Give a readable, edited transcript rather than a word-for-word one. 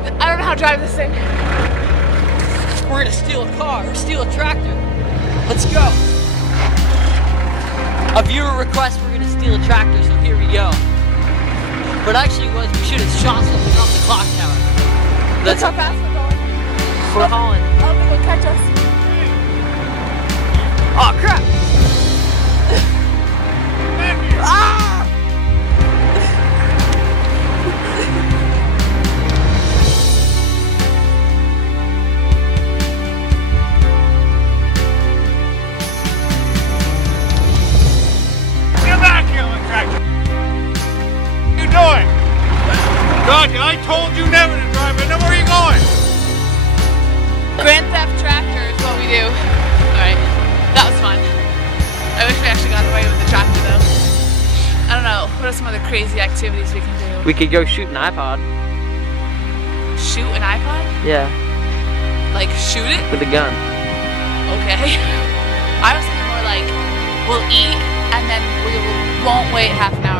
don't know how to drive this thing. We're gonna steal a car or steal a tractor. Let's go. A viewer request, we're gonna steal a tractor, so here we go. But actually was, we should have shot something from the clock tower. That's how fast we're going. We're hauling. Oh, they will catch us. Oh crap! Ah! Get back here, little tractor! What are you doing? God, I told you never to drive it. Now where are you going? Grand Theft Tractor is what we do. Alright, that was fun. I wish we actually got away with the tractor though. I don't know, what are some other crazy activities we can do? We could go shoot an iPod. Shoot an iPod? Yeah. Like shoot it? With a gun. Okay. I was thinking more like, we'll eat and then we won't wait half an hour